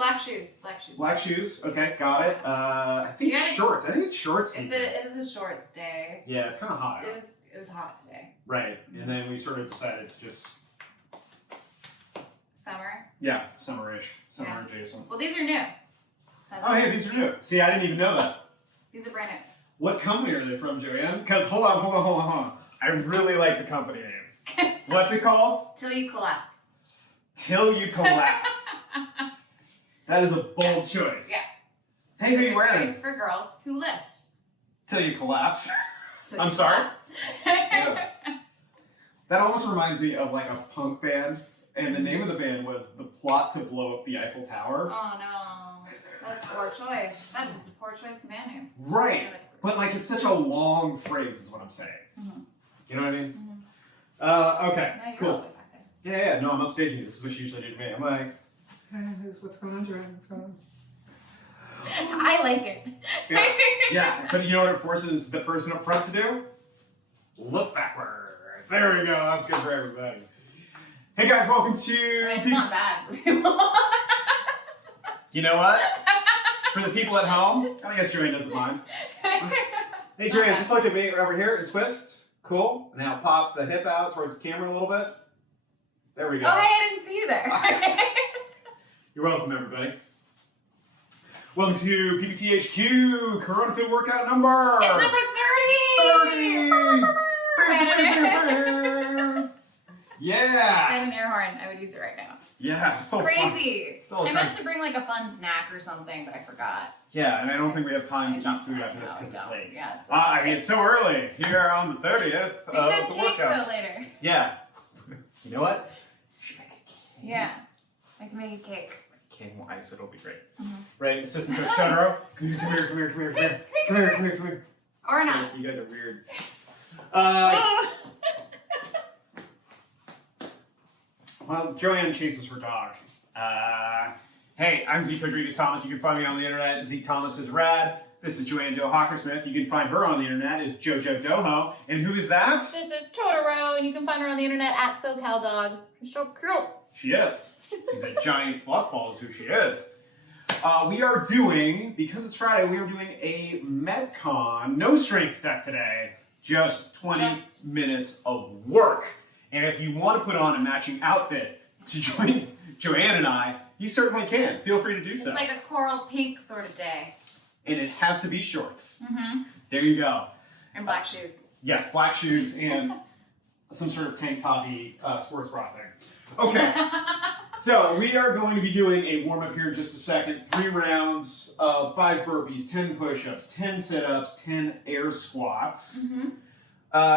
Black shoes. Black shoes. Black shoes. Okay, got it. I think shorts. I think it's shorts. It is a shorts day. Yeah, it's kind of hot. It was hot today. Right, and then we sort of decided to just summer. Yeah, summerish, summer adjacent. Well, these are new. Hey, these are new. See, I didn't even know that. These are brand new. What company are they from, JoAnn? Because hold on. I really like the company name. What's it called? Till you collapse. Till you collapse. That is a bold choice. Yeah. Hey, who are you wearing? For girls who lift. Till you collapse. Till I'm you sorry? collapse. Yeah. That almost reminds me of like a punk band, and the name of the band was The Plot to Blow Up the Eiffel Tower. Oh no, that's a poor choice. That is just a poor choice of band names. Right, but like it's such a long phrase is what I'm saying. Mm-hmm. You know what I mean? Mm-hmm. Okay, no, cool. All the way back there. Yeah, no, I'm upstaging you. This is what you usually do to me. I'm like, hey, what's going on, JoAnn? What's going on? I like it. Yeah, but you know what it forces the person up front to do? Look backwards. There we go. That's good for everybody. Hey guys, welcome to. It's not bad for people. You know what? For the people at home, I guess JoAnn doesn't mind. Hey JoAnn, just look at me over here and twist. Cool. Now pop the hip out towards the camera a little bit. There we go. Oh, hey, I didn't see you there. You're welcome, everybody. Welcome to PPTHQ Corona Field Workout number. It's number 30. 30. Yeah. I had an air horn. I would use it right now. Yeah, it's still crazy. Still I meant to bring like a fun snack or something, but I forgot. Yeah, and I don't think we have time to eat food after this because it's late. Yeah, it's I mean, it's so early here on the 30th we should of have the cake workouts. though later. Yeah. You know what? Yeah, I can make a cake. King will ice, it'll be great. Mm-hmm. Right, Assistant Coach Totoro. Come here. Or not. You guys are weird. Well, JoAnn chases her dog. Hey, I'm Zeke Rodrigues Thomas. You can find me on the internet. Zeke Thomas is rad. This is JoAnn Jo Hawkersmith. You can find her on the internet as JoJo Doho. And who is that? This is Totoro, and you can find her on the internet at SoCalDog. She's so cute. She is. She's a giant fluffball is who she is. We are doing, because it's Friday, we are doing a Metcon no strength deck today. Just 20 minutes of work. And if you want to put on a matching outfit to join JoAnn and I, you certainly can. Feel free to do so. It's like a coral pink sort of day. And it has to be shorts. Mm-hmm. There you go. And black shoes. Yes, black shoes and some sort of tank toppy sports bra thing. Okay. So we are going to be doing a warm-up here in just a second. 3 rounds of 5 burpees, 10 push-ups, 10 sit-ups, 10 air squats. Mm-hmm.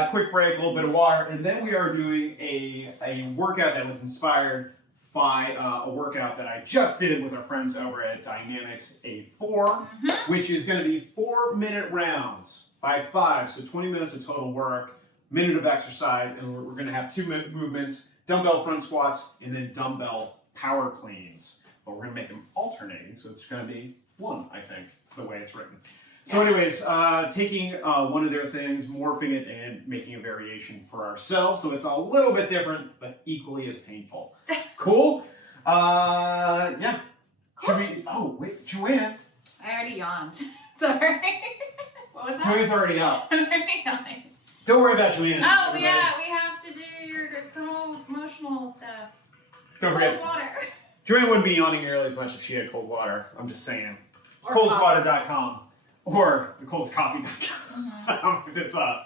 Quick break, a little bit of water, and then we are doing a workout that was inspired by a workout that I just did with our friends over at Dynamics A4, which is going to be 4-minute rounds by 5, so 20 minutes of total work, minute of exercise, and we're going to have 2 movements, dumbbell front squats, and then dumbbell power cleans. But we're going to make them alternating, so it's going to be 1, I think, the way it's written. So anyways, taking one of their things, morphing it, and making a variation for ourselves. So it's a little bit different, but equally as painful. Cool? Yeah. Cool. Should we, oh, wait, JoAnn. I already yawned. Sorry. What was that? JoAnn's already up. I'm already yawning. Don't worry about JoAnn. Oh, everybody. yeah, we have to do your promotional stuff. Don't forget. Cold water. JoAnn wouldn't be yawning nearly as much if she had cold water. I'm just saying. Or ColdestWater.com or thecoldestcoffee.com if it's us.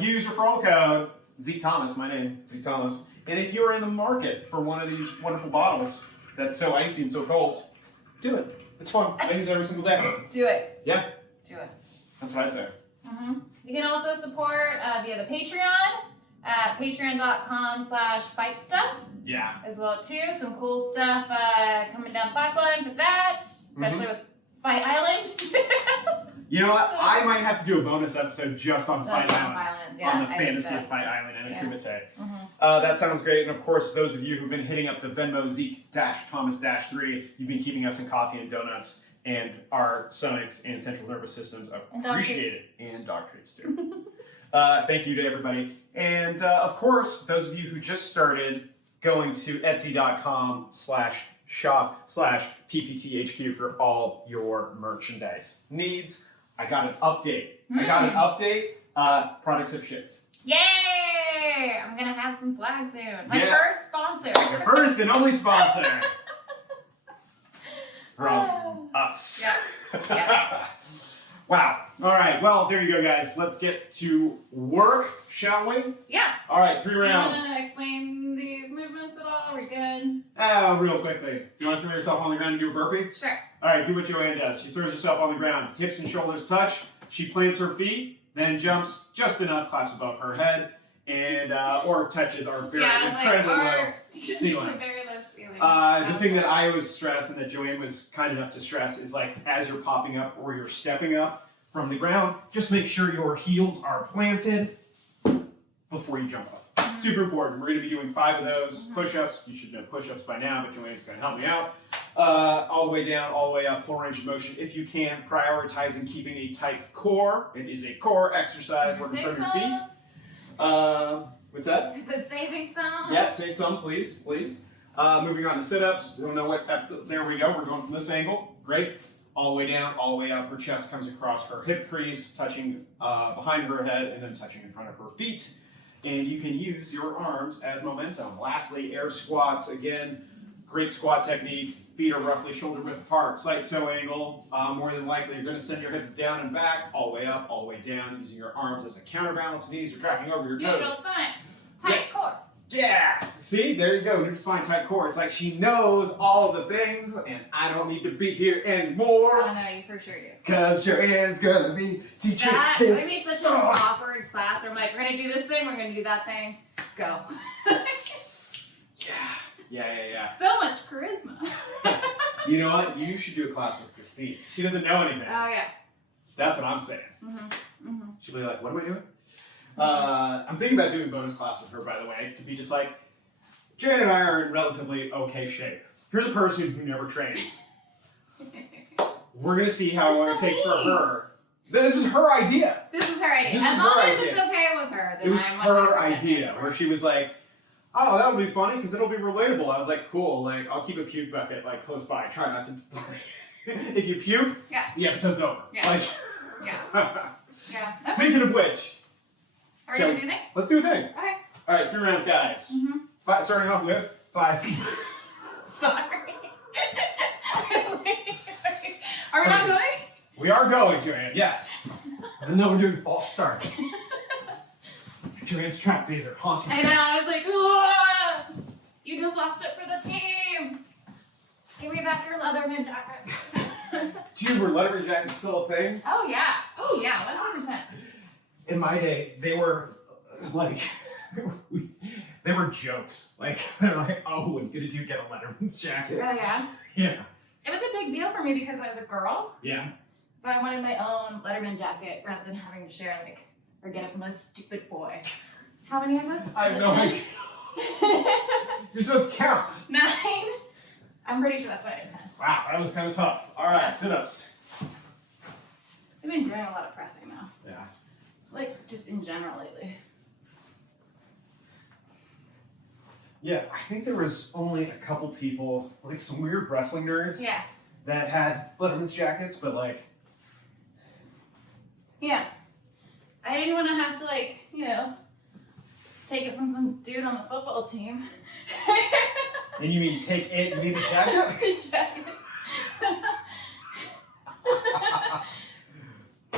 Use referral code Zeke Thomas, my name, Zeke Thomas. And if you are in the market for one of these wonderful bottles that's so icy and so cold, do it. It's fun. I use it every single day. Do it. Yeah. Do it. That's what I say. You can also support via the Patreon at patreon.com/fightstuff. Yeah. As well too. Some cool stuff coming down the pipeline for that, especially with Fight Island. You know what? I might have to do a bonus episode just on Fight Island. Yeah, on the fantasy of Fight Island and Kumite. Mm-hmm. That sounds great. And of course, those of you who've been hitting up the Venmo Zeke-Thomas-3, you've been keeping us in coffee and donuts and our stomachs and central nervous systems appreciate it. And dog treats too. Thank you to everybody. And of course, those of you who just started going to Etsy.com/Shop shop/PPTHQ for all your merchandise needs. I got an update. Products have shipped. Yay! I'm gonna have some swag soon. My first sponsor. Your first and only sponsor. From us. Yeah. Wow. All right. Well, there you go, guys. Let's get to work, shall we? Yeah. All right, 3 rounds. Do you want to explain these movements at all? Are we good? Real quickly. You want to throw yourself on the ground and do a burpee? Sure. All right, do what JoAnn does. She throws herself on the ground. Hips and shoulders touch. She plants her feet, then jumps just enough, claps above her head, and or touches our very incredibly low ceiling. Very low ceiling. The thing that I always stress and that JoAnn was kind enough to stress is like as you're popping up or you're stepping up from the ground, just make sure your heels are planted before you jump up. Super important. We're going to be doing 5 of those push-ups. You should know push-ups by now, but JoAnn's going to help me out. All the way down, all the way up, full range of motion. If you can, prioritizing keeping a tight core. It is a core exercise. Working from your feet. What's that? Is it saving some? Yeah, save some, please, please. Moving on to sit-ups. We don't know what. There we go. We're going from this angle. Great. All the way down, all the way up. Her chest comes across her hip crease, touching behind her head, and then touching in front of her feet. And you can use your arms as momentum. Lastly, air squats. Again, great squat technique. Feet are roughly shoulder width apart. Slight toe angle. More than likely, you're going to send your hips down and back, all the way up, all the way down, using your arms as a counterbalance. Knees are tracking over your toes. Neutral spine. Tight core. Yeah. See, there you go. Neutral spine, tight core. It's like she knows all of the things, and I don't need to be here anymore. Oh, no, you for sure do. Because JoAnn's going to be teaching this would be such stuff. an awkward class where I'm like, we're going to do this thing, we're going to do that thing. Go. Yeah. So much charisma. You know what? You should do a class with Christine. She doesn't know anything. Oh, yeah. That's what I'm saying. She'll be like, what am I doing? I'm thinking about doing a bonus class with her, by the way, to be just like, JoAnn and I are in relatively okay shape. Here's a person who never trains. We're going to see how long it takes for her. This is her idea. This is her idea. This As is long her as idea. it's okay with her, then It was I'm her 100% idea, in where for she was like, oh, that'll be funny because it'll be relatable. I was like, cool, like, I'll keep a puke bucket, like, close by. Try not to... If you puke, the episode's over. Yeah. Like... Yeah. Okay. Speaking of which... Are we going to do a thing? Let's do a thing. Okay. All right, 3 rounds, guys. Starting off with 5 feet. Sorry. Are we not going? We are going, JoAnn, yes. I don't know we're doing false starts. JoAnn's trap days are haunting me. I know, I was like, ooh, you just lost it for the team. Give me back your Leatherman jacket. Dude, were Leatherman jackets still a thing? Oh, yeah, 100%. In my day, they were like, they were jokes. Like, they're like, oh, what are you gonna do? Get a Letterman's jacket? Oh, yeah. Yeah. It was a big deal for me because I was a girl. Yeah. So I wanted my own Letterman jacket rather than having to share, like, or get it from a stupid boy. How many is this? I have no idea. You're supposed to count. 9? I'm pretty sure that's 9 and 10. Wow, that was kind of tough. All right, sit-ups. I've been doing a lot of pressing now. Yeah. Like, just in general lately. Yeah, I think there was only a couple people, like some weird wrestling nerds, that had Letterman's jackets, but like... Yeah. I didn't want to have to, like, you know, take it from some dude on the football team. And you mean take it, you mean the jacket? The jacket.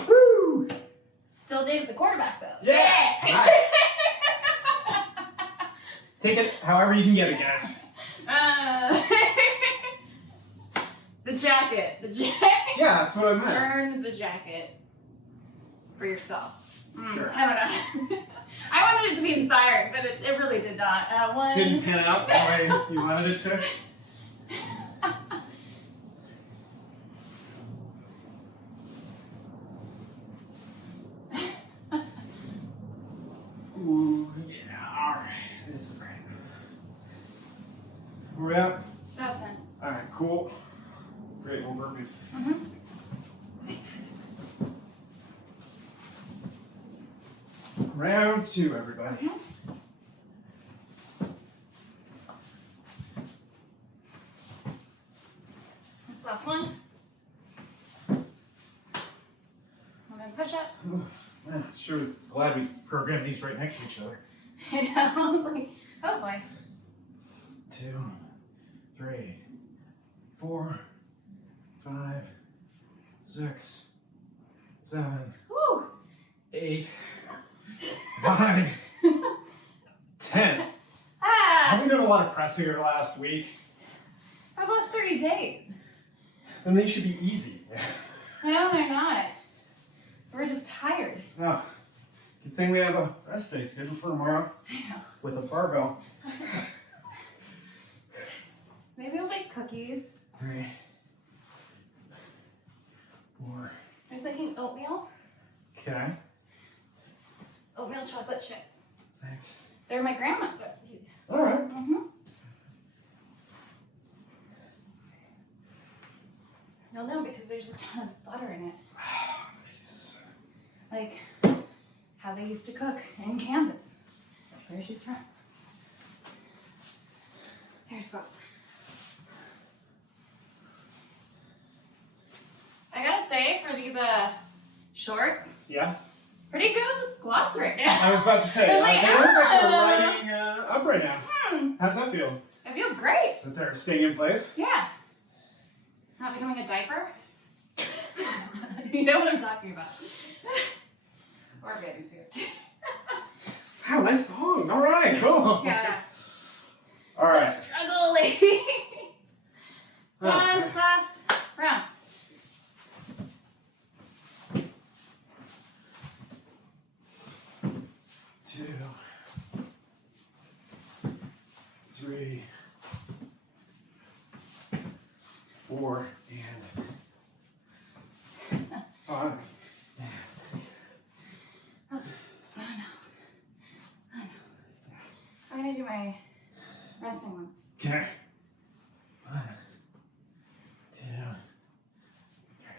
Woo! Still dated the quarterback, though. Yeah! Nice. Take it however you can get it, guys. The jacket. Yeah, that's what I meant. Earn the jacket for yourself. Sure. I don't know. I wanted it to be inspired, but it really did not. One. Didn't pan out the way you wanted it to. Ooh, yeah. All right. This is great. Where we at? That's it. All right, cool. Great, we'll burpee. Round 2, everybody. Last one. And then push-ups. Man, sure was glad we programmed these right next to each other. I know. I was like, oh boy. 2, 3, 4, 5, 6, 7, Woo. 8, 9, 10. Ah. Haven't done a lot of pressing over the last week. Almost 30 days. Then they should be easy. No, they're not. We're just tired. Oh, good thing we have a rest day scheduled for tomorrow I know. with a barbell. Maybe we'll make cookies. 3, 4. I was thinking oatmeal. Okay. Oatmeal chocolate chip. 6. They're my grandma's recipe. All right. Mm-hmm. You'll know because there's a ton of butter in it. Like how they used to cook in Kansas, where she's from. Air squats. I gotta say, for these shorts, Yeah. pretty good on the squats right now. I was about to say, I'm like, they look like you're ah. riding up right now. How's that feel? It feels great. So they're staying in place? Yeah. Not becoming a diaper. You know what I'm talking about. Or a bathing suit. Wow, nice thong. All right, cool. Yeah. All The right. struggle, ladies. Oh, One last round. 2, 3, 4, and 5. Oh no. Oh no. I'm gonna do my resting one. Okay. 1, 2, 3,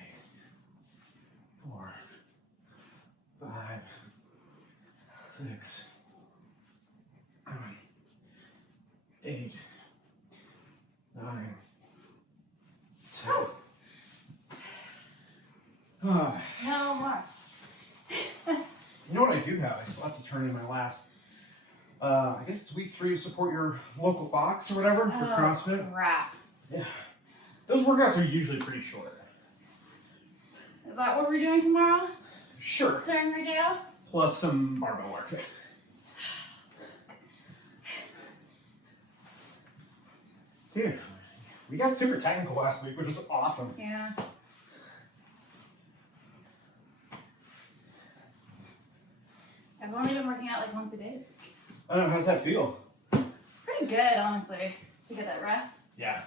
4, 5, 6, 7, 8, 9, 10. Ah. No more. You know what I do have? I still have to turn in my last, I guess it's week 3 of support your local box or whatever for CrossFit. Crap. Yeah. Those workouts are usually pretty short. Is that what we're doing tomorrow? Sure. During our day off? Plus some barbell work. Dude, we got super technical last week, which was awesome. Yeah. I've only been working out like once a day this week. I don't know, how's that feel? Pretty good, honestly, to get that rest. Yeah.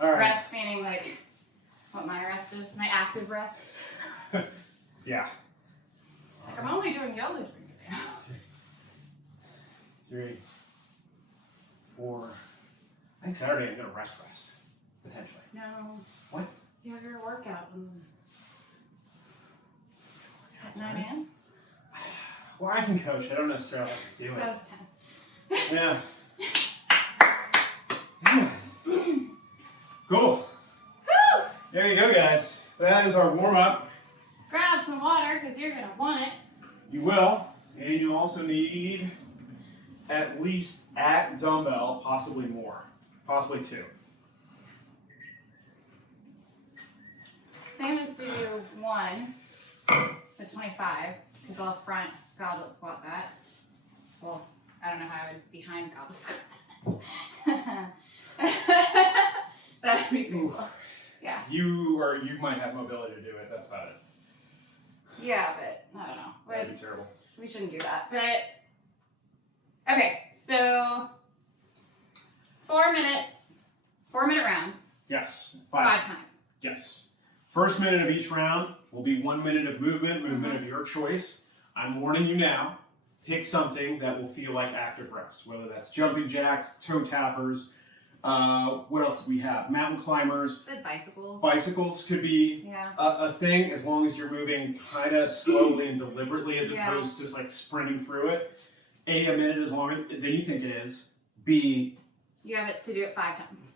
All right. Rest meaning like what my rest is, my active rest. Yeah. Like I'm only doing yoga during the day. 3, 4. I think Saturday I'm gonna rest, potentially. No. What? You have your workout at Sorry? 9 a.m.? Well, I can coach. I don't necessarily have to do it. That was 10. Yeah. Yeah. Cool. Woo! There you go, guys. That is our warm-up. Grab some water because you're gonna want it. You will, and you also need at least at dumbbell, possibly more, possibly 2. I think I'm just do 1 to 25 because I'll front goblet squat that. Well, I don't know how I would behind goblet squat. That would be cool. Yeah. You might have mobility to do it. That's about it. Yeah, but I don't know. That'd be terrible. We shouldn't do that. But okay, so 4 minutes, 4-minute rounds. Yes. 5 times. Yes. First minute of each round will be 1 minute of movement of your choice. I'm warning you now. Pick something that will feel like active rest, whether that's jumping jacks, toe tappers. What else do we have? Mountain climbers. Said bicycles. Bicycles could be a thing as long as you're moving kind of slowly and deliberately as opposed to just like sprinting through it. A minute is longer than you think it is. B, you have it to do it 5 times.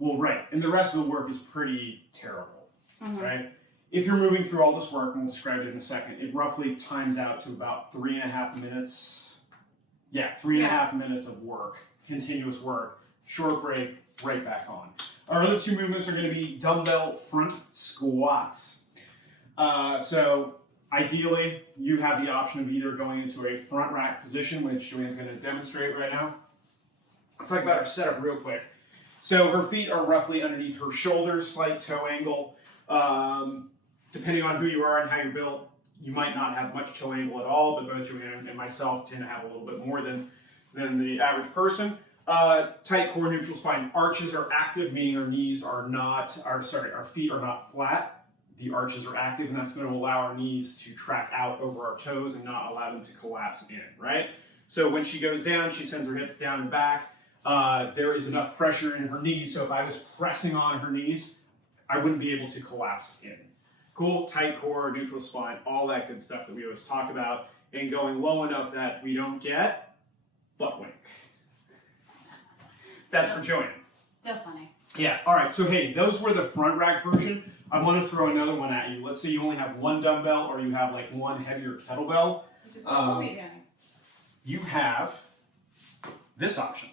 Well, right. And the rest of the work is pretty terrible, Mm-hmm. right? If you're moving through all this work, and we'll describe it in a second, it roughly times out to about 3.5 minutes. Yeah, 3.5 minutes of work, continuous work, short break, right back on. Our other two movements are going to be dumbbell front squats. So ideally, you have the option of either going into a front rack position, which JoAnn's going to demonstrate right now. Let's talk about our setup real quick. So her feet are roughly underneath her shoulders, slight toe angle. Depending on who you are and how you're built, you might not have much toe angle at all, but both JoAnn and myself tend to have a little bit more than the average person. Tight core, neutral spine. Arches are active, meaning our knees are not, our feet are not flat. The arches are active, and that's going to allow our knees to track out over our toes and not allow them to collapse in, right? So when she goes down, she sends her hips down and back. There is enough pressure in her knees, so if I was pressing on her knees, I wouldn't be able to collapse in. Cool, tight core, neutral spine, all that good stuff that we always talk about, and going low enough that we don't get butt wink. That's for JoAnn. Still funny. Yeah, all right, so hey, those were the front rack version. I want to throw another one at you. Let's say you only have one dumbbell or you have like one heavier kettlebell. Which is what we'll be doing. You have this option,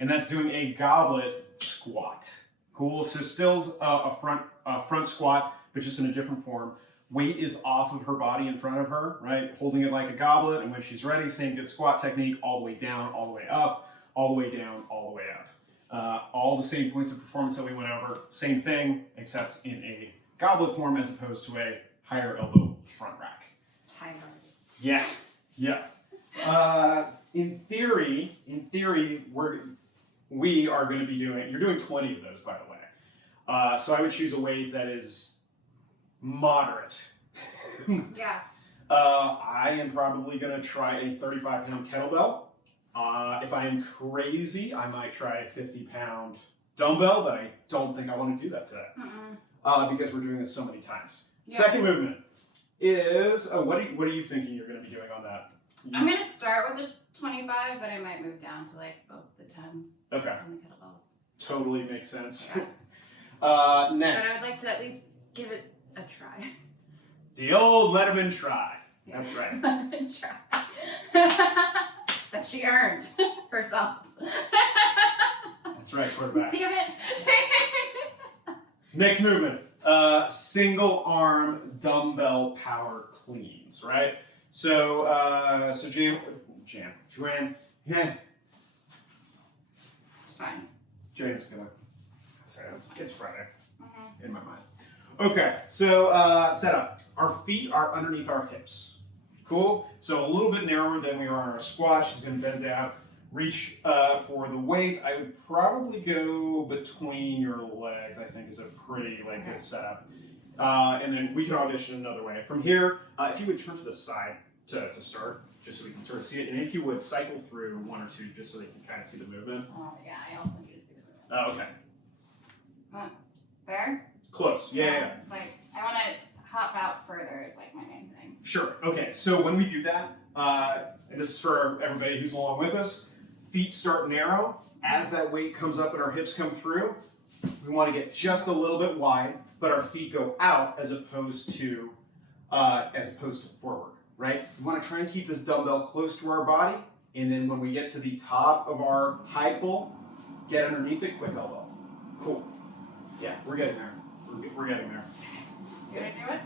and that's doing a goblet squat. Cool, so still a front squat, but just in a different form. Weight is off of her body in front of her, right? Holding it like a goblet, and when she's ready, same good squat technique, all the way down, all the way up, all the way down, all the way up. All the same points of performance that we went over, same thing, except in a goblet form as opposed to a higher elbow front rack. Tired. Yeah, yeah. In theory, we are going to be doing, you're doing 20 of those, by the way. So I would choose a weight that is moderate. Yeah. I am probably going to try a 35-pound kettlebell. If I am crazy, I might try a 50-pound dumbbell, but I don't think I want to do that today. Because we're doing this so many times. Yeah. Second movement is, what are you thinking you're going to be doing on that? I'm going to start with a 25, but I might move down to like both the 10s. Okay. And the kettlebells. Totally makes sense. Yeah. Next. But I would like to at least give it a try. The old let 'em in try. Yeah. That's right. Let 'em in try. That she earned herself. That's right, quarterback. Damn it. Next movement. Single arm dumbbell power cleans, right? So, JoAnn, yeah. It's fine. JoAnn's gonna, sorry, it's Friday in my mind. Okay, so setup. Our feet are underneath our hips. Cool? So a little bit narrower than we are on our squat. She's gonna bend down, reach for the weight. I would probably go between your legs, I think is a pretty good setup. And then we can audition another way. From here, if you would turn to the side to start, just so we can sort of see it. And if you would cycle through one or two, just so they can kind of see the movement. Oh, yeah, I also need to see the movement. Okay. There? Close. Yeah. It's like, I want to hop out further is like my main thing. Sure. Okay. So when we do that, and this is for everybody who's along with us, feet start narrow. As that weight comes up and our hips come through, we want to get just a little bit wide, but our feet go out as opposed to forward, right? We want to try and keep this dumbbell close to our body, and then when we get to the top of our high pull, get underneath it, quick elbow. Cool. Yeah, we're getting there. We're getting there. You want to do it?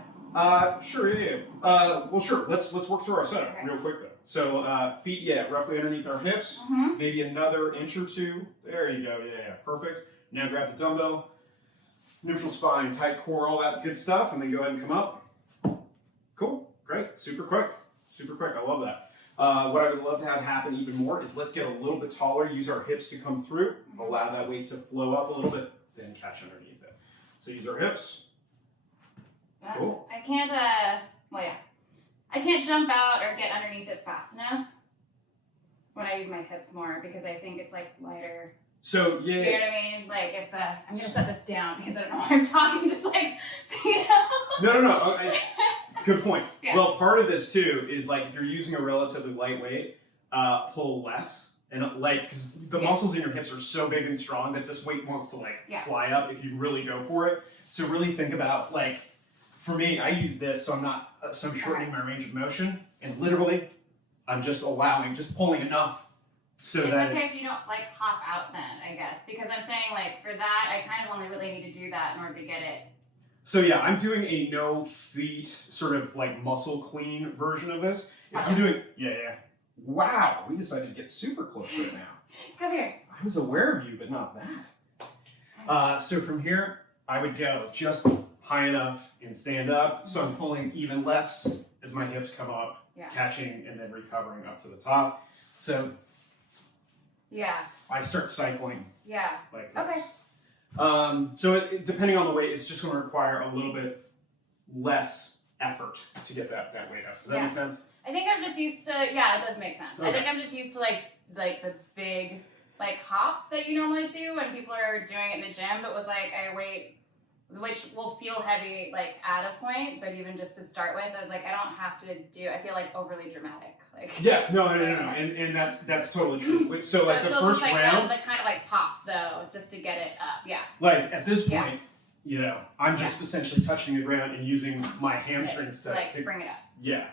Sure, yeah. Well, sure. Let's work through our setup real quick though. So feet, roughly underneath our hips. Maybe another inch or two. There you go. Yeah, perfect. Now grab the dumbbell, neutral spine, tight core, all that good stuff, and then go ahead and come up. Cool. Great. Super quick. Super quick. I love that. What I would love to have happen even more is let's get a little bit taller. Use our hips to come through. Allow that weight to flow up a little bit, then catch underneath it. So use our hips. Cool. I can't, I can't jump out or get underneath it fast enough when I use my hips more because I think it's like lighter. So, yeah. Do you know what I mean? Like it's I'm going to set this down because I don't know why I'm talking, just like, you know? No. Good point. Yeah. Well, part of this too is like if you're using a relatively lightweight, pull less And like, because the muscles in your hips are so big and strong that this weight wants to like fly up if you really go for it. So really think about like, for me, I use this so I'm shortening my range of motion, and literally, I'm just pulling enough so it's that okay if you don't like hop out then, I guess, because I'm saying like for that, I kind of only really need to do that in order to get it. So yeah, I'm doing a no feet sort of like muscle clean version of this. If you're doing, wow, we decided to get super close right now. Come here. I was aware of you, but not that. So from here, I would go just high enough and stand up. So I'm pulling even less as my hips come up, catching and then recovering up to the top. So I start cycling like this. Okay. So depending on the weight, it's just going to require a little bit less effort to get that weight up. Does that make sense? I think I'm just used to, it does make sense. Okay. I think I'm just used to like the big like hop that you normally see when people are doing it in the gym, but with like a weight which will feel heavy like at a point, but even just to start with, I was like, I don't have to I feel like overly dramatic. Like no. And that's totally true. So like the first round, the kind of like pop though, just to get it up. Like at this point, I'm just essentially touching the ground and using my hamstrings to bring it up. Yeah.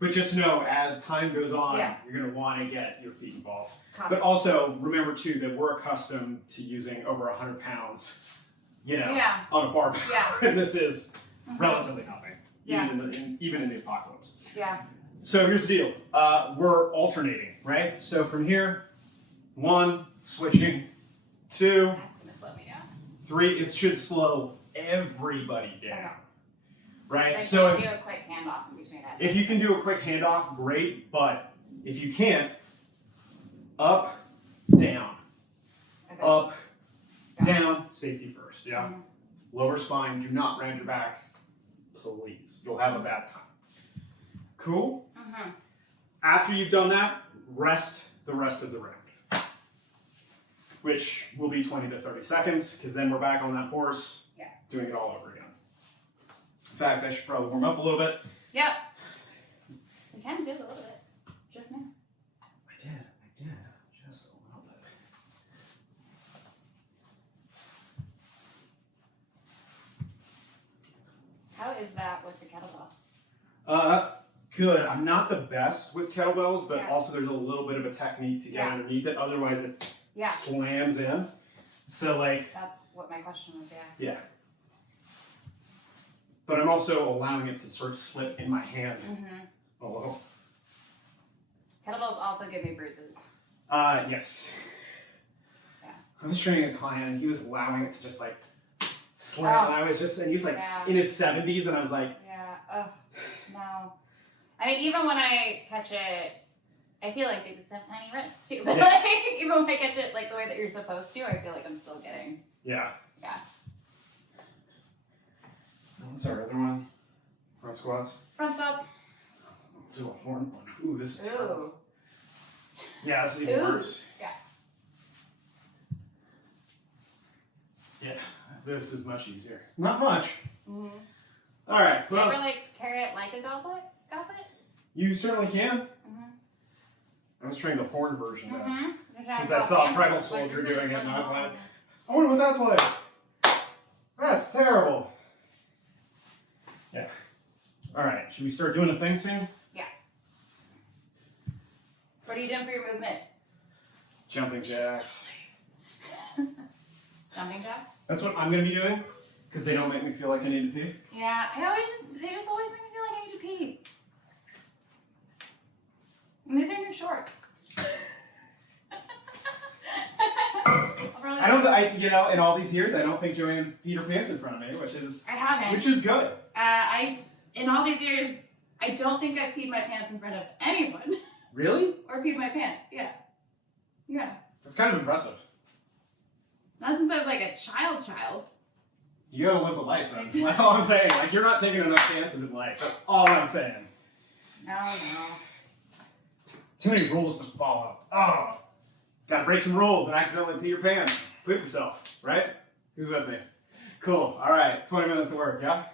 But just know, as time goes on, you're going to want to get your feet involved. But also, remember, too, that we're accustomed to using over 100 pounds, on a barbell. And this is relatively nothing, even in the apocalypse. So here's the deal. We're alternating, right? So from here, 1, switching, 2, that's gonna slow me down. 3, it should slow everybody down. Okay. Right? So do a quick handoff in between that. If you can do a quick handoff, great. But if you can't, up, down, up, down, safety first. Lower spine. Do not round your back, please. You'll have a bad time. Cool. After you've done that, rest the rest of the round, which will be 20 to 30 seconds, because then we're back on that horse, doing it all over again. In fact, I should probably warm up a little bit. Yep. You kind of did a little bit just now. I did. Just a little bit. How is that with the kettlebell? Good. I'm not the best with kettlebells, but also there's a little bit of a technique to get underneath it. Otherwise, it slams in. So like. That's what my question was. Yeah. But I'm also allowing it to sort of slip in my hand a little. Kettlebells also give me bruises. Yes. I was training a client and he was allowing it to just like slam. And I was just, and he was like in his 70s, and I was like, no. I mean, even when I catch it, I feel like they just have tiny wrists too. But like, even when I catch it like the way that you're supposed to, I feel like I'm still getting. What's our other one? Front squats? Front squats. Do a horn one. Ooh, this is terrible. Yeah, this is even worse. Yeah, this is much easier. Not much. All right. Do you ever like carry it like a goblet? You certainly can. I was trying the horn version though. Since I saw a Primal Soldier doing it, and I was like, I wonder what that's like. That's terrible. Yeah. All right. Should we start doing a thing soon? Yeah. What are you doing for your movement? Jumping jacks. Jumping jacks? That's what I'm going to be doing, because they don't make me feel like I need to pee. Yeah. They just always make me feel like I need to pee. And these are new shorts. In all these years, I don't think JoAnn's peed her pants in front of me, I haven't. Which is good. In all these years, I don't think I've peed my pants in front of anyone. Really? Or peed my pants, yeah. That's kind of impressive. Not since I was like a child. You gotta live the life, man. That's all I'm saying. Like, you're not taking enough chances in life. That's all I'm saying. No. Too many rules to follow. Oh. Gotta break some rules and accidentally pee your pants. Poop yourself, right? Who's with me? Cool. All right. 20 minutes of work, yeah?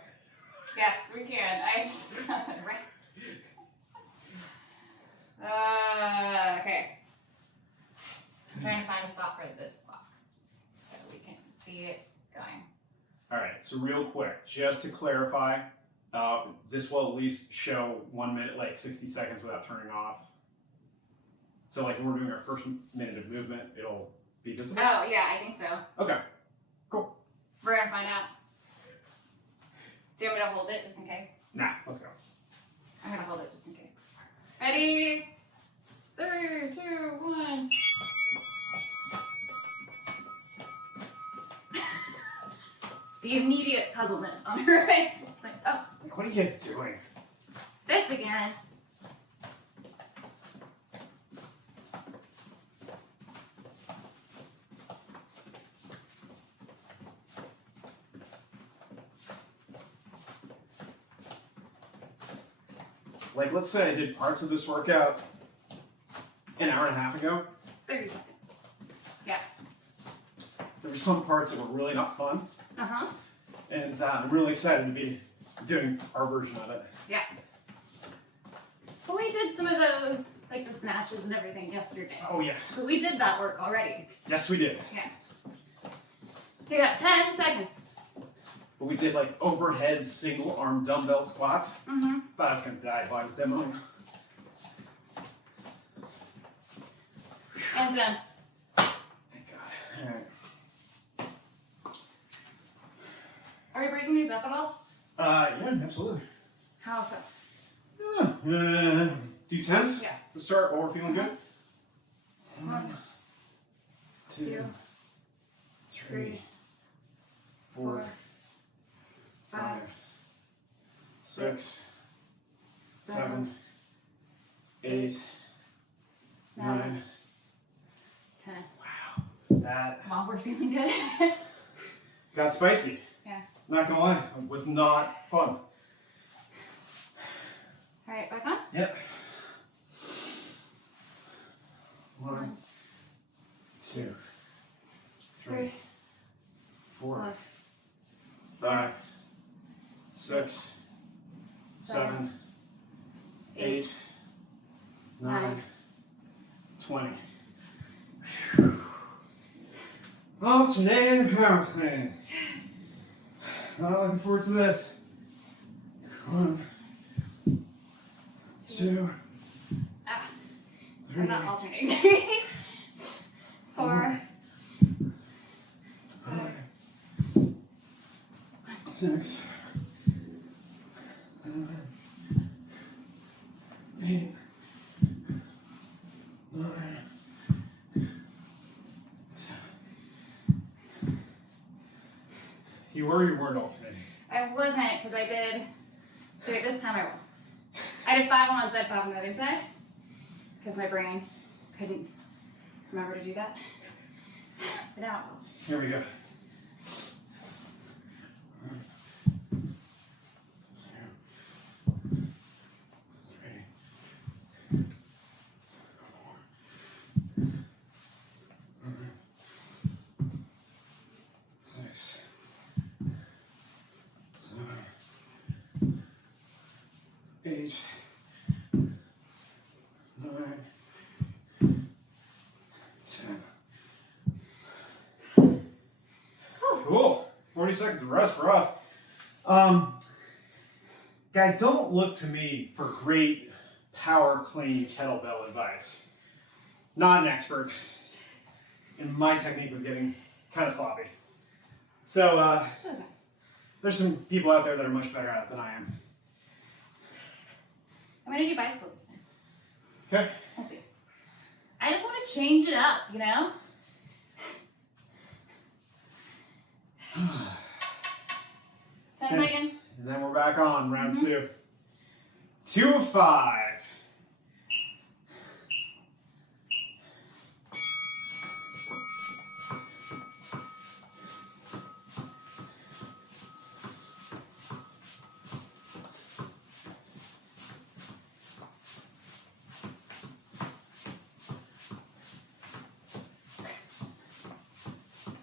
Yes, we can. I just right. Okay. I'm trying to find a spot for this clock so we can see it going. All right, so real quick, just to clarify, this will at least show 1 minute, like 60 seconds without turning off. So like when we're doing our first minute of movement, it'll be visible? Oh, yeah, I think so. Okay, cool. We're gonna find out. Do you want me to hold it just in case? Nah, let's go. I'm gonna hold it just in case. Ready? 3, 2, 1. The immediate puzzlement on her face. It's like, oh, Like, what are you guys doing? this again. Like, let's say I did parts of this workout an hour and a half ago. 30 seconds. Yeah. There were some parts that were really not fun, Uh-huh. and I'm really excited to be doing our version of it. Yeah. But we did some of those, like the snatches and everything yesterday. Oh yeah, So we did that work already. yes we did. Yeah. You got 10 seconds. But we did like overhead single arm dumbbell squats. Mm-hmm. Thought I was gonna die while I was demoing. And done. Thank God. All right. Are we breaking these up at all? Yeah, absolutely. How so? Do 10s Yeah. to start while we're feeling good. 1, 2, 3, 4, 5, 6, 7, 7, 8, 9. 10. Wow, that While we're feeling good. got spicy. Yeah. Not gonna lie, it was not fun. All right, back on. Yep. 1, 2, 3, 4, 5, 6, 7, 8, 9, 20. Oh, it's name power clean. Not looking forward to this. 1, 2, Ah, 3, I'm not alternating. 3, 4, 5, 6, 7, 8, 9, 10. You were or you weren't alternating? I wasn't, because I did do it this time. I did 5 on one side, 5 on the other side, because my brain couldn't remember to do that. But now, Here we go. 1, 2, 3, 4, 5, 6, 7, 8, 9, 10. Cool. 40 seconds of rest for us. Guys, don't look to me for great power clean kettlebell advice. Not an expert. And my technique was getting kind of sloppy. So there's some people out there that are much better at it than I am. I'm going to do bicycles this time. Okay. Let's see. I just want to change it up, you know? 10 seconds. And then we're back on round 2. 2 of 5.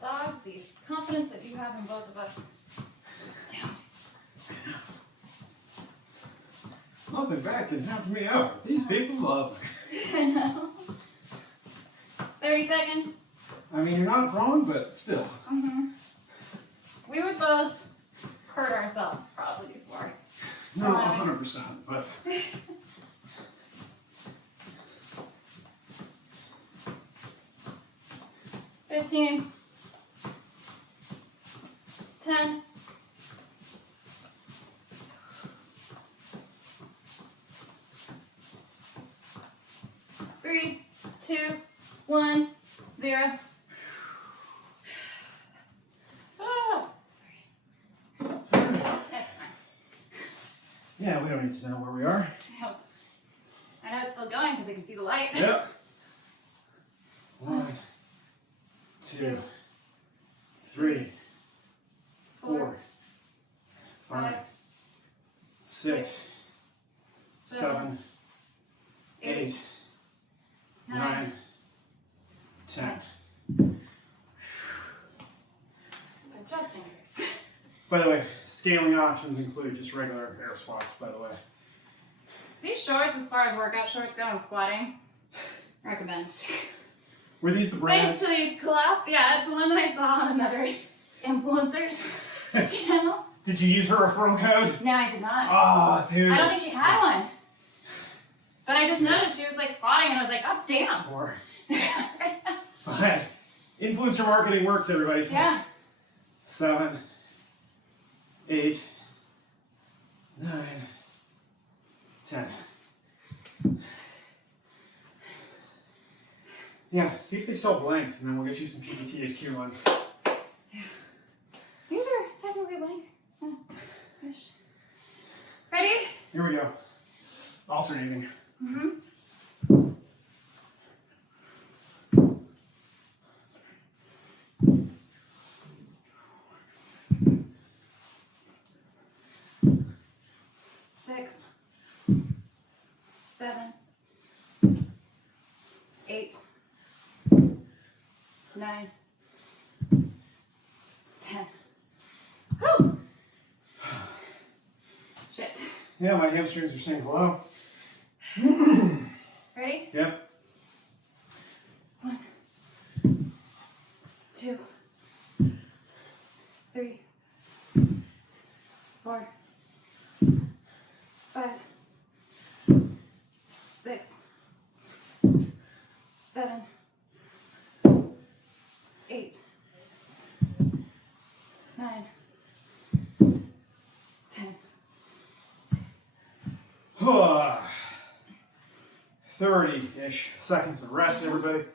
Dog, the confidence that you have in both of us is astounding. Nothing bad can happen to me out. These people love me. I know. 30 seconds. I mean, you're not wrong, but still. We would both hurt ourselves probably before. No, 100%, but. 15. 10. 3, 2, 1, 0. Oh, that's fine. Yeah, we don't need to know where we are. Nope. I know it's still going because I can see the light. Yep. 1, 2, 3, 4, 5, 6, 7, 8, 9, 10. Just in case. By the way, scaling options include just regular air squats, by the way. These shorts, as far as workout shorts go and squatting, recommend. Were these the brands? Thanks to the collapse. Yeah, it's the one that I saw on another influencer's channel. Did you use her referral code? No, I did not. Oh, dude. I don't think she had one. But I just noticed she was like squatting and I was like, oh, damn. 4, 5. Influencer marketing works, everybody. 6, Yeah. 7, 8, 9, 10. Yeah, see if they sell blanks and then we'll get you some PPTHQ ones. Yeah. These are technically blank. Oh, gosh. Ready? Here we go. Alternating. 6, 7, 8, 9, 10. Whew. Shit. Yeah, my hamstrings are saying hello. Ready? Yep. 1, 2, 3, 4, 5, 6, 7, 8, 9, 10. 30-ish seconds of rest, everybody.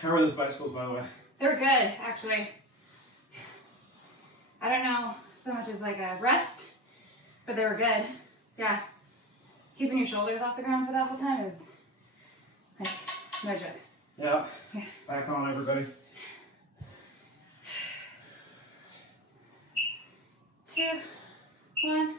How are those bicycles, by the way? They're good, actually. I don't know so much as like a rest, but they were good. Yeah. Keeping your shoulders off the ground for that whole time is like no joke. Yeah. Yeah. Back on, everybody. 2, 1.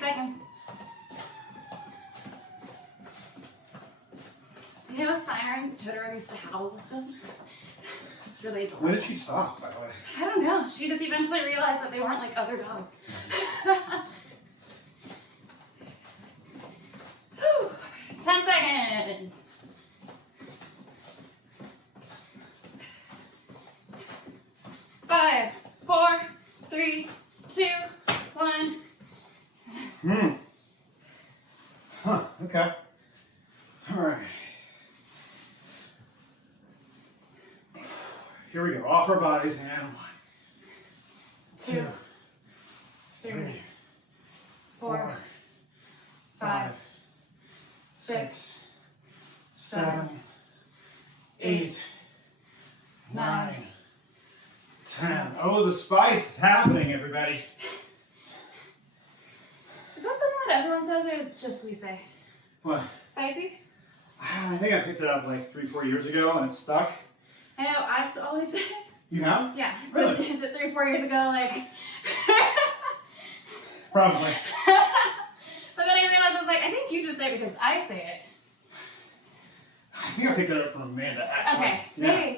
Seconds. Do you know sirens Totoro used to howl with them? It's really adorable. When did she stop, by the way? I don't know. She just eventually realized that they weren't like other dogs. 10 seconds. 5, 4, 3, 2, 1. Huh, okay. All right. Here we go. Off our bodies and 1, 2, 3, 4, 5, 6, 7, 8, 9, 10. Oh, the spice is happening, everybody. everyone says or just we say? What? Spicy? I think I picked it up like 3-4 years ago and it's stuck. I know, I always say it. You have? Yeah. So Really? is it 3-4 years ago? Like. Probably. But then I realized I was like, I think you just say it because I say it. I think I picked it up from Amanda, actually. Okay, Yeah.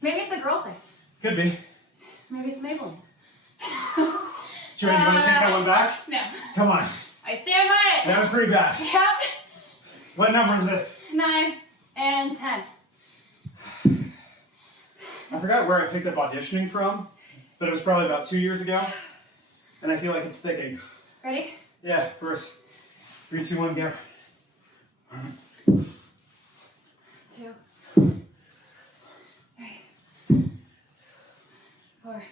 maybe it's a girl thing. Could be. Maybe it's Maybelline. JoAnn, you want to take that one back? No. Come on. I stand by it. That was pretty bad. Yep. What number is this? 9 and 10. I forgot where I picked up auditioning from, but it was probably about 2 years ago. And I feel like it's sticking. Ready? Yeah, first. 3, 2, 1, go. 2, 3, 4,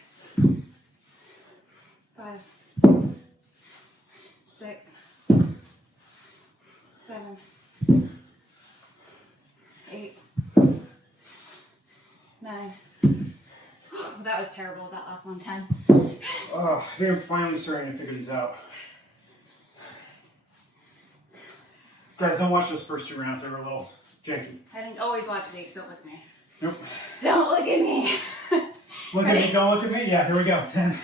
5, 6, 7, 8, 9. That was terrible, that last one, 10. Oh, I think I'm finally starting to figure these out. Guys, don't watch those first 2 rounds. They were a little janky. I didn't always watch Zeke, don't look at me. Nope. Don't look at me. Look at me, don't look at me. Yeah, here we go. 10.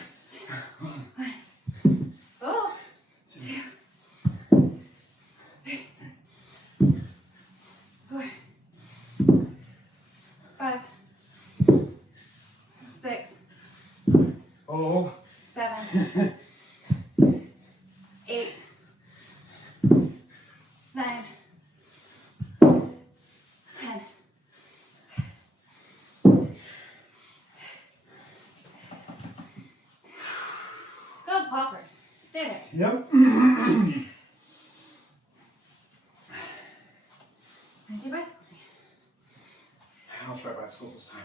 Oh. 2, 3, 4, 5, 6, oh. 7, 8, 9, 10. Go poppers. Stay there. Yep. And do bicycles again. I'll try bicycles this time.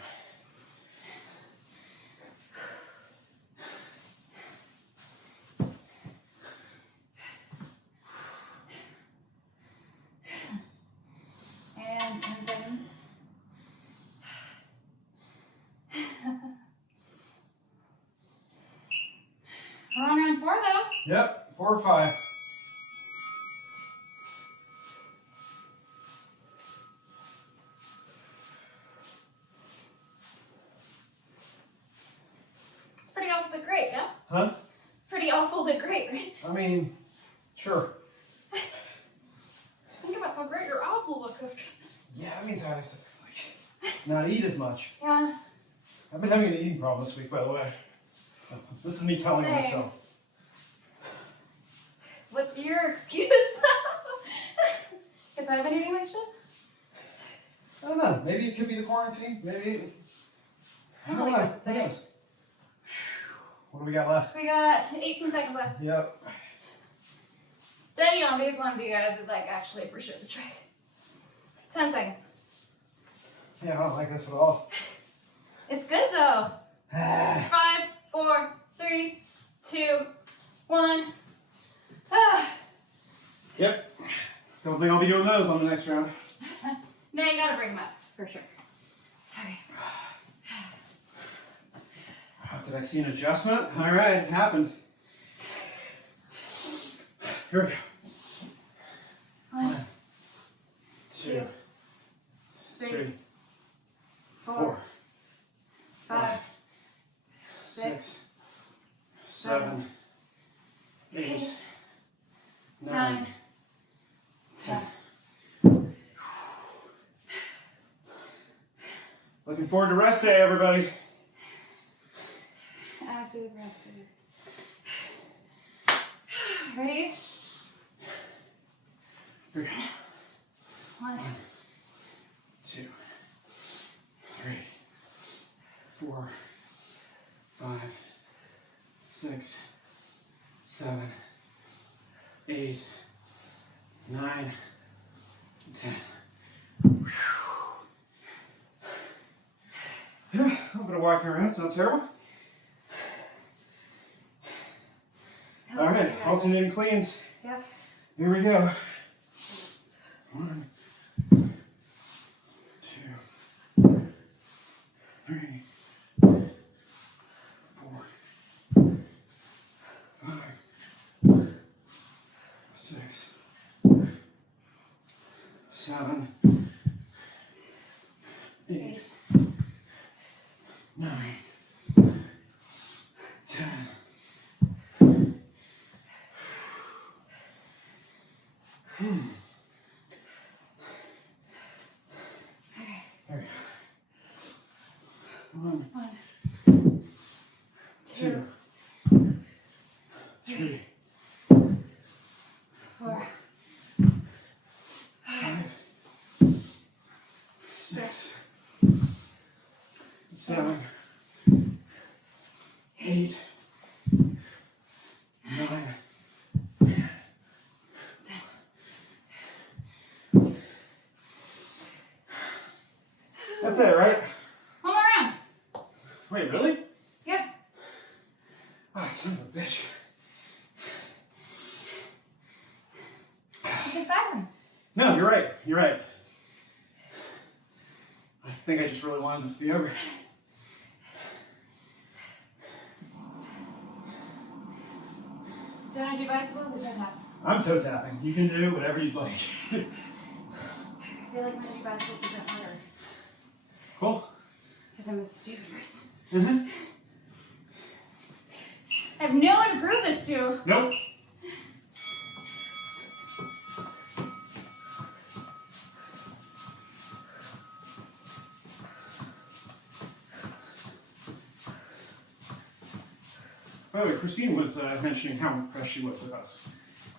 And 10 seconds. We're on round 4 though. Yep, 4 or 5. It's pretty awful but great, yeah? Huh? It's pretty awful but great, right? I mean, sure. Think about how great your abs will look after. Yeah, that means I have to, like, not eat as much. Yeah. I've been having an eating problem this week, by the way. This is me telling Same. myself. What's your excuse? Because I've been eating like shit? I don't know. Maybe it could be the quarantine. Maybe. I don't know. Who knows? What do we got left? We got 18 seconds left. Yep. Steady on these ones, you guys, is like actually for sure the trick. 10 seconds. Yeah, I don't like this at all. It's good though. 5, 4, 3, 2, 1. Ah. Yep. Don't think I'll be doing those on the next round. No, you gotta bring them up for sure. Okay. Did I see an adjustment? All right, it happened. Here we go. 1, 2, 3, 3, 4, 4, 5, 6, 7, 8, 9, 9, 10. Looking forward to rest day, everybody. Actually, the rest of it. Ready? Here we go. 1, 2, 3, 4, 5, 6, 7, 8, 9, 10. Yeah, a little bit of walking around, it's not terrible. All right, alternating cleans. Yep. Here we go. 1, 2, 3, 4, 5, 6, 9, 10. There we go. 1, 2, 3, 4, 5, 6, 7, 8, 9, 10. That's it, right? One more round. Wait, really? Yep. Ah, son of a bitch. You said 5 rounds. No, you're right. You're right. I think I just really wanted this to be over. Do you want to do bicycles or toe taps? I'm toe tapping. You can do whatever you'd like. I feel like when I do bicycles, it's a bit harder. Cool. Because I'm a stupid person. Mm-hmm. I have no one to prove this to. Nope. By the way, Christine was mentioning how impressed she was with us.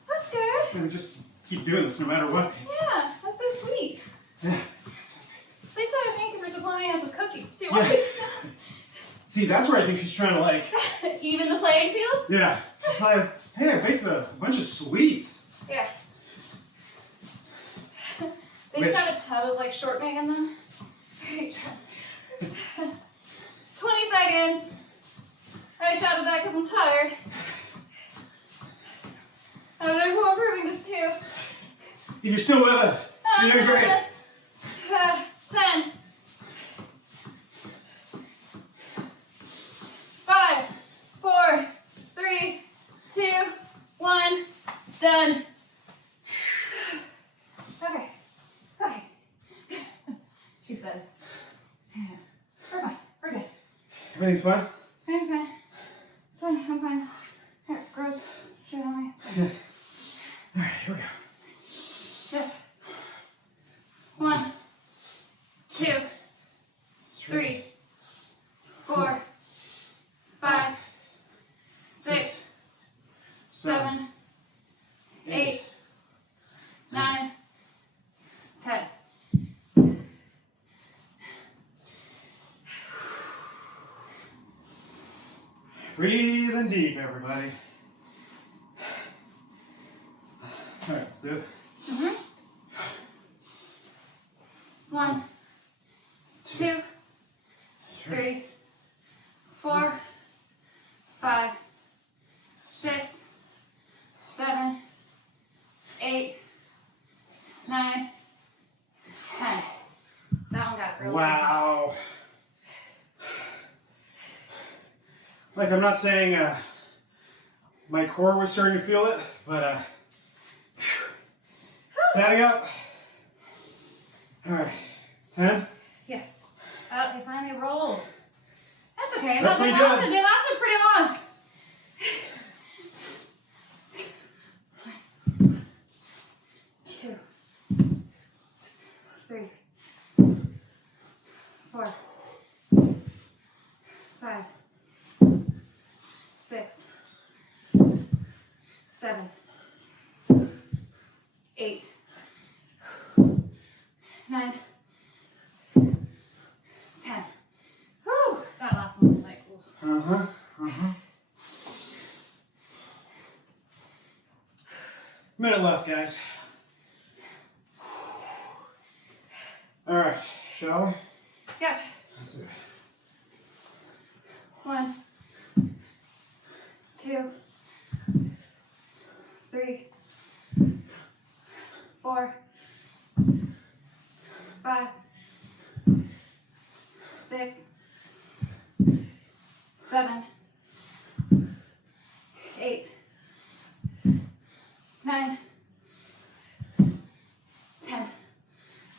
That's good. And we just keep doing this no matter what. Yeah, that's so sweet. Yeah. Please don't thank you for supplying us with cookies too. Yeah. See, that's where I think she's trying to like... Even the playing field? Yeah. It's like, hey, I baked a bunch of sweets. Yeah. They Which- just have a tub of like shortening in them. 20 seconds. I shouted that because I'm tired. I don't know who I'm proving this to. If you're still with us, you're doing great. 10. 5, 4, 3, 2, 1. Done. Okay. Okay. She says. We're fine. We're good. Everything's fine? Everything's fine. It's fine. I'm fine. Here, gross. Shit on me. Yeah. All right, here we go. Yeah. 1, 2, 3, 4, 5, 6, 7, 8, 9, 10. Breathing deep, everybody. All right, let's do it. 1, 2, 3, 4, 5, 6, 7, 8, 9, 10. That one got real Wow. Like, I'm not saying my core was starting to feel it, but it's adding up. All right, 10. Yes. Oh, they finally rolled. That's okay. That's They pretty good. lasted pretty long. 2, 3, 4, 5, 6, 7, 8, 9, 10. Whew, that last one was like, ooh. Minute left, guys. All right, shall we? Yep. Let's do it. 1, 2, 3, 4, 5, 6, 7, 8, 9, 10.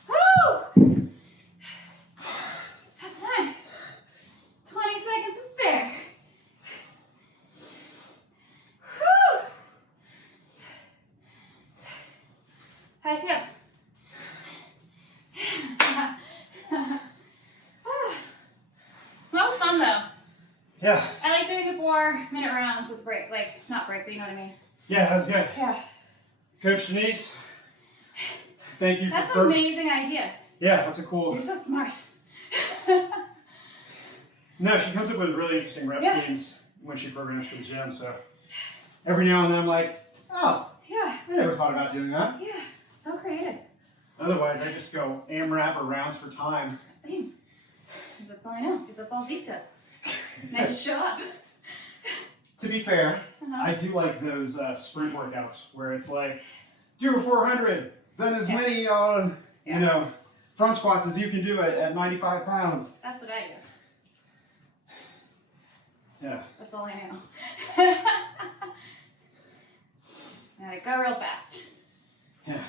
Woo! That's time. 20 Yeah. I like doing the 4-minute rounds with break. Like, not break, but you know what I mean. Yeah, that was good. Yeah. Coach Denise, thank you for That's an amazing idea. Yeah, that's a cool. You're so smart. No, she comes up with really interesting rep Yeah. schemes when she programs for the gym. So every now and then I'm like, oh, Yeah. I never thought about doing that. Yeah. So creative. Otherwise, I just go AMRAP or rounds for time. Same. Because that's all I know. Because that's all Zeke does. And I just show up. To be fair, Uh-huh. I do like those sprint workouts where it's like, do a 400, then as many you know, front squats as you can do it at 95 pounds. That's what I do. Yeah. That's all I know. I gotta go real fast. Yeah.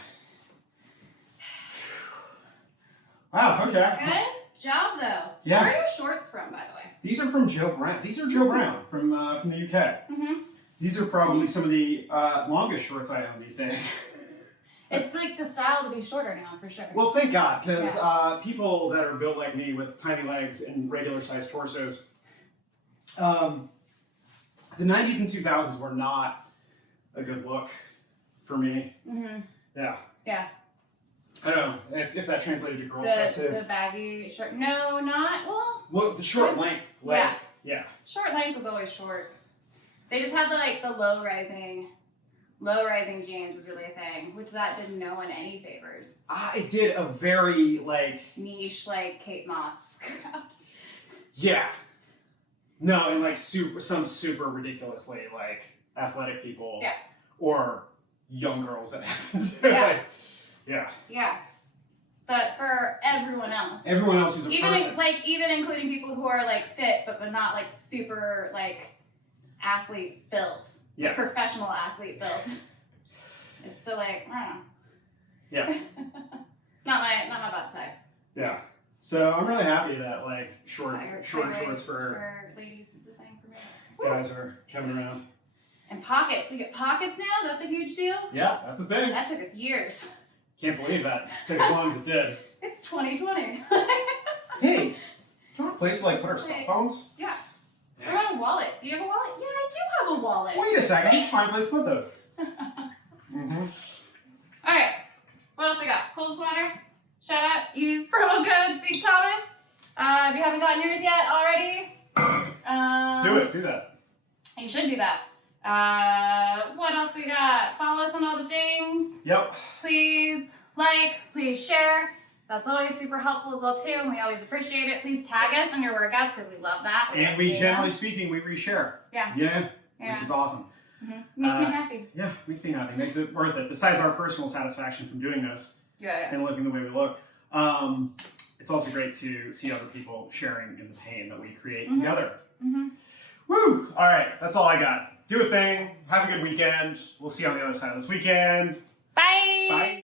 Wow, okay. Good job, though. Yeah. Where are your shorts from, by the way? These are from Joe Brown. These are Joe Brown from the UK. Mm-hmm. These are probably some of the longest shorts I own these days. It's like the style to be shorter now, for sure. Well, thank God, because people that are built like me with tiny legs and regular-sized torsos, the 90s and 2000s were not a good look for me. Mm-hmm. Yeah. Yeah. I don't know if that translated to girl stuff too. The baggy short. No, not. Well, Look, the short length. Like, yeah. short length was always short. They just had the low rising jeans is really a thing, which that did no one any favors. I did a very Niche, Kate Moss crowd. Yeah. No, and some super ridiculously athletic people. Yeah. Or young girls that happen to. Yeah. Yeah. Yeah. But for everyone else. Everyone else who's a even person. even including people who are fit but not super athlete built. Yeah. Like professional athlete built. It's still I don't know. Yeah. not my butt type. Yeah. So I'm really happy that short shorts for ladies is a thing for me. guys are coming around. And pockets. We get pockets now. That's a huge deal. Yeah, that's a thing. That took us years. Can't believe that. Took as long as it did. It's 2020. Hey, do you want a place to put our cell phones? Yeah. What about a wallet? Do you have a wallet? Yeah, I do have a wallet. Wait a second. Let's find a place to put those. Mm-hmm. All right. What else I got? Coldest Water. Shout out. Use promo code zekethomas. If you haven't gotten yours yet already, Do it. Do that. you should do that. What else we got? Follow us on all the things. Yep. Please please share. That's always super helpful as well too, and we always appreciate it. Please tag us on your workouts because we love that. And we generally speaking, we reshare. Yeah. Yeah. Which is awesome. Mm-hmm. Makes me happy. Yeah, makes me happy. Makes it worth it. Besides our personal satisfaction from doing this and looking the way we look, it's also great to see other people sharing in the pain that we create together. Mm-hmm. Woo! All right, that's all I got. Do a thing. Have a good weekend. We'll see you on the other side of this weekend. Bye. Bye.